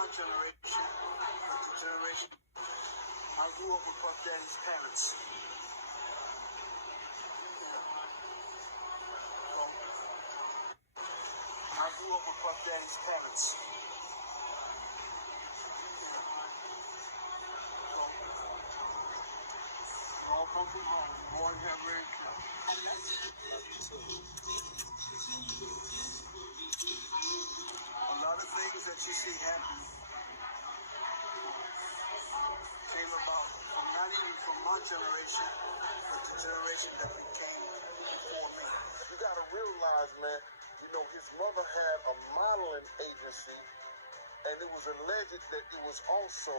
my generation, but the generation I grew up with Puff Daddy's parents. I grew up with Puff Daddy's parents. We all come from home. Born here, very clear. A lot of things that you see happen came about from not even from my generation, but the generation that came before me. You gotta realize, man, you know, his mother had a modeling agency, and it was alleged that it was also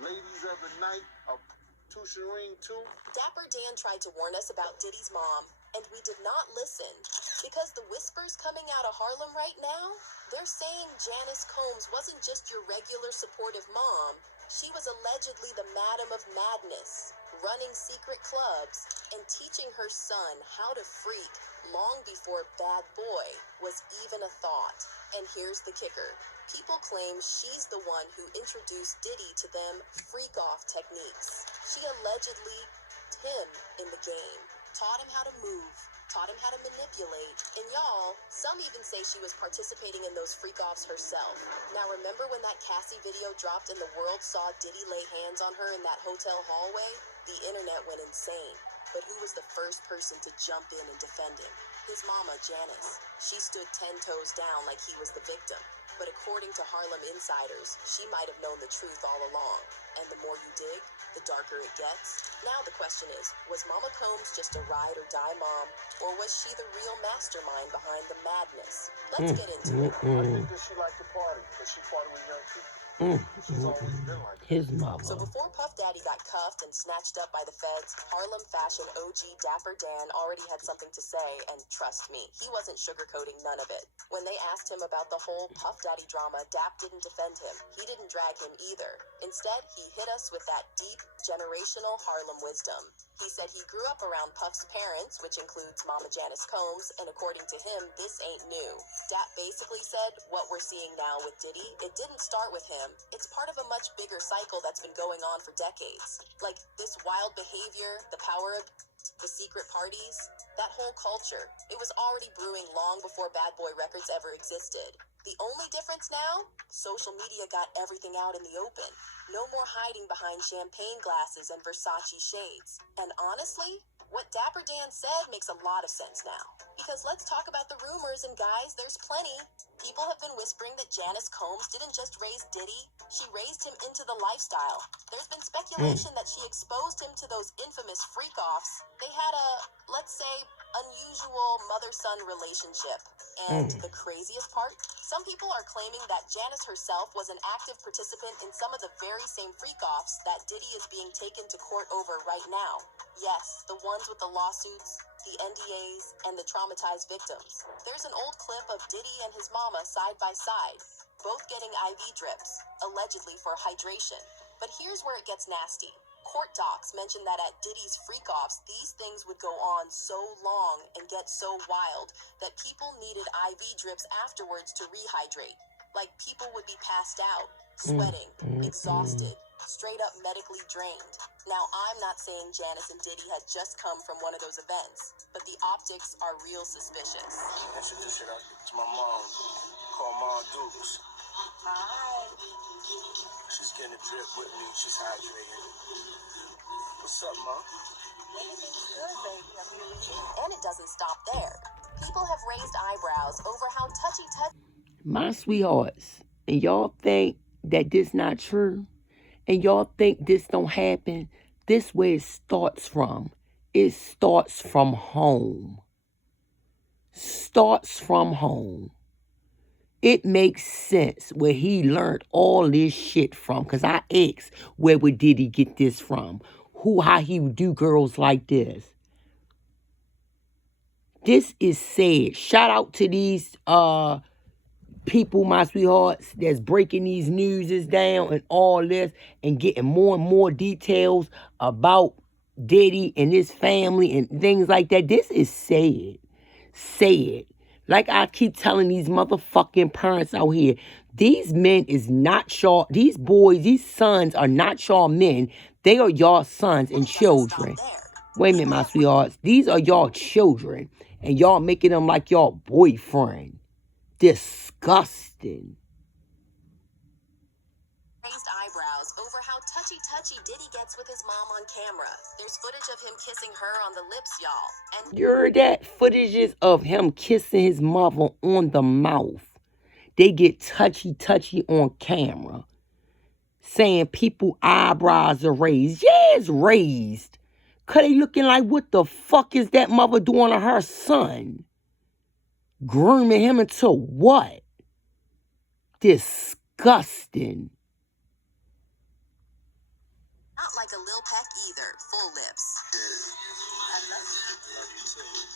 Ladies of the Night, Tusharine too. Dapper Dan tried to warn us about Diddy's mom, and we did not listen. Because the whispers coming out of Harlem right now, they're saying Janice Combs wasn't just your regular supportive mom. She was allegedly the Madam of Madness, running secret clubs and teaching her son how to freak long before bad boy was even a thought. And here's the kicker. People claim she's the one who introduced Diddy to them freak-off techniques. She allegedly him in the game, taught him how to move, taught him how to manipulate, and y'all, some even say she was participating in those freak-offs herself. Now remember when that Cassie video dropped and the world saw Diddy lay hands on her in that hotel hallway? The internet went insane. But who was the first person to jump in and defend him? His mama, Janice. She stood 10 toes down like he was the victim. But according to Harlem insiders, she might have known the truth all along. And the more you dig, the darker it gets. Now the question is, was Mama Combs just a ride-or-die mom, or was she the real mastermind behind the madness? Let's get into it. I think that she liked to party, that she party with young people. She's always been like that. His mama. So before Puff Daddy got cuffed and snatched up by the feds, Harlem fashion OG Dapper Dan already had something to say, and trust me, he wasn't sugarcoating none of it. When they asked him about the whole Puff Daddy drama, Dap didn't defend him. He didn't drag him either. Instead, he hit us with that deep, generational Harlem wisdom. He said he grew up around Puff's parents, which includes Mama Janice Combs, and according to him, this ain't new. Dap basically said, what we're seeing now with Diddy, it didn't start with him. It's part of a much bigger cycle that's been going on for decades. Like this wild behavior, the power of the secret parties, that whole culture, it was already brewing long before Bad Boy Records ever existed. The only difference now, social media got everything out in the open. No more hiding behind champagne glasses and Versace shades. And honestly, what Dapper Dan said makes a lot of sense now. Because let's talk about the rumors, and guys, there's plenty. People have been whispering that Janice Combs didn't just raise Diddy, she raised him into the lifestyle. There's been speculation that she exposed him to those infamous freak-offs. They had a, let's say, unusual mother-son relationship. And the craziest part, some people are claiming that Janice herself was an active participant in some of the very same freak-offs that Diddy is being taken to court over right now. Yes, the ones with the lawsuits, the NDAs, and the traumatized victims. There's an old clip of Diddy and his mama side by side, both getting IV drips, allegedly for hydration. But here's where it gets nasty. Court docs mentioned that at Diddy's freak-offs, these things would go on so long and get so wild that people needed IV drips afterwards to rehydrate. Like people would be passed out, sweating, exhausted, straight up medically drained. Now, I'm not saying Janice and Diddy had just come from one of those events, but the optics are real suspicious. Introduce her to my mom, called Mom Dukes. Hi. She's getting a drip with me. She's hydrated. What's up, Mom? Everything's good, baby. And it doesn't stop there. People have raised eyebrows over how touchy-touchy. My sweethearts, and y'all think that this not true? And y'all think this don't happen? This where it starts from. It starts from home. Starts from home. It makes sense where he learned all this shit from. Because I asked, where did he get this from? How he would do girls like this. This is sad. Shout out to these people, my sweethearts, that's breaking these newses down and all this and getting more and more details about Diddy and his family and things like that. This is sad. Sad. Like I keep telling these motherfucking parents out here, these men is not y'all, these boys, these sons are not y'all men. They are y'all sons and children. Wait a minute, my sweethearts. These are y'all children. And y'all making them like y'all boyfriend. Disgusting. Raised eyebrows over how touchy Diddy gets with his mom on camera. There's footage of him kissing her on the lips, y'all. And you heard that? Footages of him kissing his mother on the mouth. They get touchy on camera. Saying people eyebrows are raised. Yeah, it's raised. Cause they looking like, what the fuck is that mother doing to her son? Grooming him into what? Disgusting. Not like a Lil Peck either. Full lips. I love you. Love you too.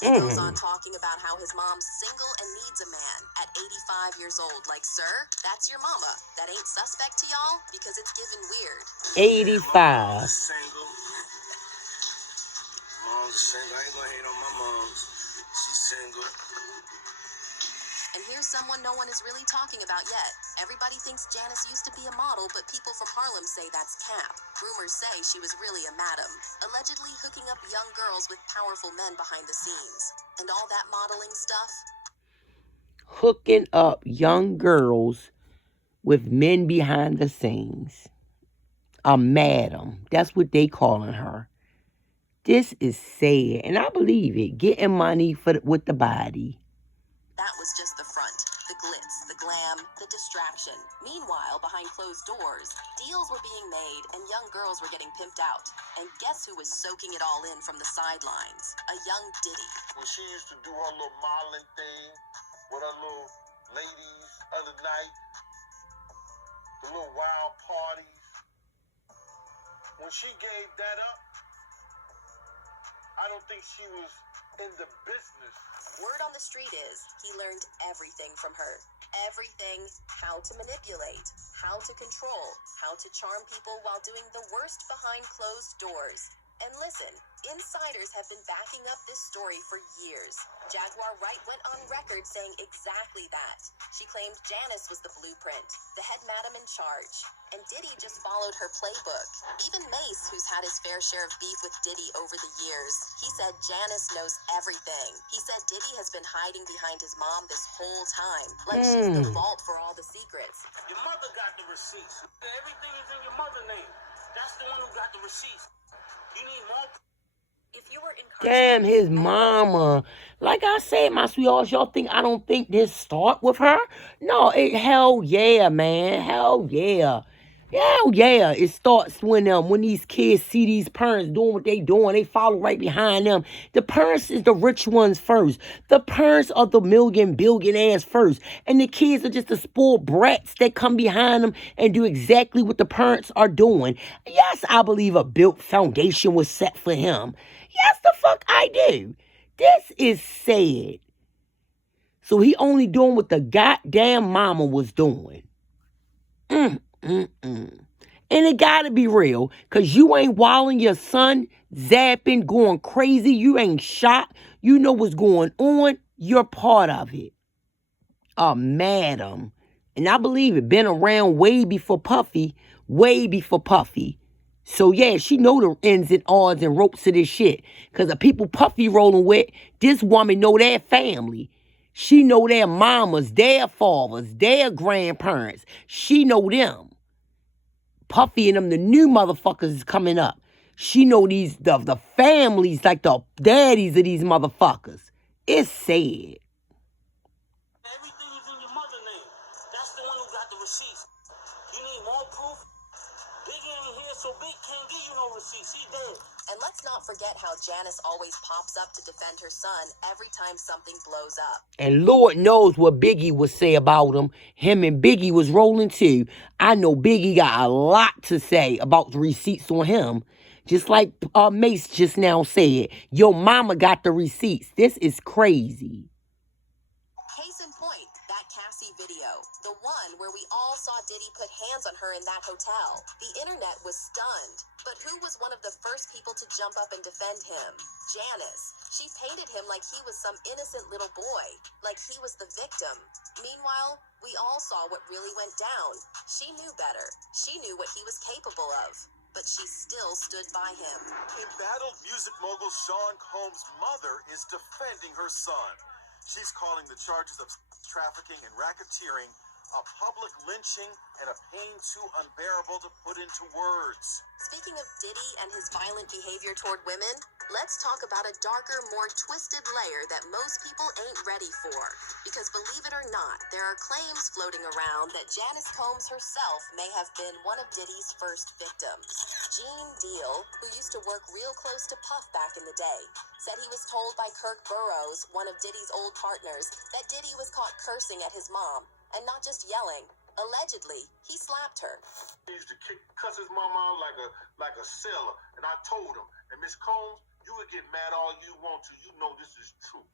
Then he goes on talking about how his mom's single and needs a man at 85 years old. Like, sir, that's your mama. That ain't suspect to y'all because it's given weird. 85. Mom's single. Mom's single. I ain't gonna hate on my mom. She's single. And here's someone no one is really talking about yet. Everybody thinks Janice used to be a model, but people from Harlem say that's cap. Rumors say she was really a madam, allegedly hooking up young girls with powerful men behind the scenes. And all that modeling stuff? Hooking up young girls with men behind the scenes. A madam. That's what they calling her. This is sad, and I believe it. Getting money with the body. That was just the front, the glitz, the glam, the distraction. Meanwhile, behind closed doors, deals were being made and young girls were getting pimped out. And guess who was soaking it all in from the sidelines? A young Diddy. When she used to do her little modeling thing with her little ladies other night, the little wild parties, when she gave that up, I don't think she was in the business. Word on the street is he learned everything from her. Everything, how to manipulate, how to control, how to charm people while doing the worst behind closed doors. And listen, insiders have been backing up this story for years. Jaguar Wright went on record saying exactly that. She claimed Janice was the blueprint, the head madam in charge. And Diddy just followed her playbook. Even Mace, who's had his fair share of beef with Diddy over the years, he said Janice knows everything. He said Diddy has been hiding behind his mom this whole time, like she's the vault for all the secrets. Your mother got the receipts. Everything is in your mother's name. That's the one who got the receipts. You need more. If you were Damn, his mama. Like I said, my sweethearts, y'all think I don't think this start with her? No, hell yeah, man. Hell yeah. Hell yeah. It starts when these kids see these parents doing what they doing. They follow right behind them. The parents is the rich ones first. The parents are the billionaires first. And the kids are just the spoiled brats that come behind them and do exactly what the parents are doing. Yes, I believe a built foundation was set for him. Yes, the fuck I do. This is sad. So he only doing what the goddamn mama was doing. And it gotta be real, because you ain't wilding your son, zapping, going crazy. You ain't shot. You know what's going on. You're part of it. A madam. And I believe it been around way before Puffy. Way before Puffy. So yeah, she know the ins and odds and ropes of this shit. Because the people Puffy rolling with, this woman know their family. She know their mamas, their fathers, their grandparents. She know them. Puffy and them, the new motherfuckers is coming up. She know the families, like the daddies of these motherfuckers. It's sad. Everything is in your mother's name. That's the one who got the receipts. You need more proof? Biggie ain't here, so Big can't give you no receipts. He dead. And let's not forget how Janice always pops up to defend her son every time something blows up. And Lord knows what Biggie would say about him. Him and Biggie was rolling too. I know Biggie got a lot to say about the receipts on him. Just like Mace just now said, your mama got the receipts. This is crazy. Case in point, that Cassie video. The the one where we all saw Diddy put hands on her in that hotel. The internet was stunned. But who was one of the first people to jump up and defend him? Janice. She painted him like he was some innocent little boy, like he was the victim. Meanwhile, we all saw what really went down. She knew better. She knew what he was capable of. But she still stood by him. Embattled music mogul Sean Combs' mother is defending her son. She's calling the charges of trafficking and racketeering a public lynching and a pain too unbearable to put into words. Speaking of Diddy and his violent behavior toward women, let's talk about a darker, more twisted layer that most people ain't ready for. Because believe it or not, there are claims floating around that Janice Combs herself may have been one of Diddy's first victims. Gene Deal, who used to work real close to Puff back in the day, said he was told by Kirk Burrows, one of Diddy's old partners, that Diddy was caught cursing at his mom, and not just yelling. Allegedly, he slapped her. He used to cuss his mama out like a sailor, and I told him, and Miss Combs, you would get mad all you want to. You know this is true.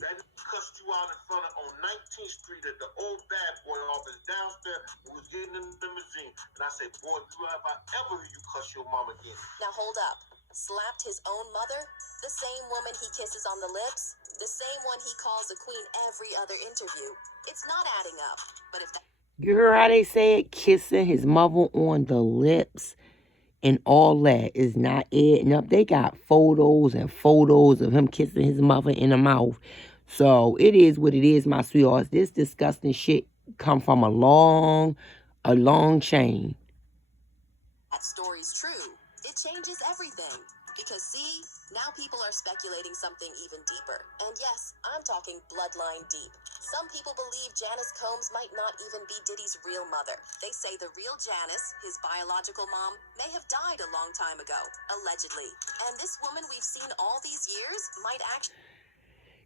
That cussed you out in front of on 19th Street at the old bad boy office downstairs who was getting in the limousine. And I said, boy, if I ever hear you cuss your mom again. Now hold up. Slapped his own mother? The same woman he kisses on the lips? The same one he calls a queen every other interview? It's not adding up. But if that... You heard how they said kissing his mother on the lips and all that is not adding up. They got photos and photos of him kissing his mother in the mouth. So it is what it is, my sweethearts. This disgusting shit come from a long chain. That story's true. It changes everything. Because see, now people are speculating something even deeper. And yes, I'm talking bloodline deep. Some people believe Janice Combs might not even be Diddy's real mother. They say the real Janice, his biological mom, may have died a long time ago, allegedly. And this woman we've seen all these years might actually...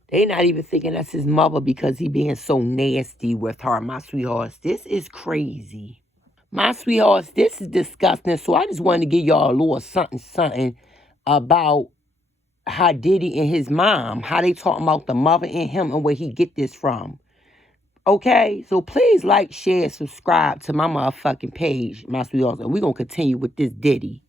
They not even thinking that's his mother because he being so nasty with her, my sweethearts. This is crazy. My sweethearts, this is disgusting. So I just wanted to give y'all a little something about how Diddy and his mom, how they talking about the mother and him and where he get this from. Okay? So please like, share, subscribe to my motherfucking page, my sweethearts. And we're going to continue with this Diddy.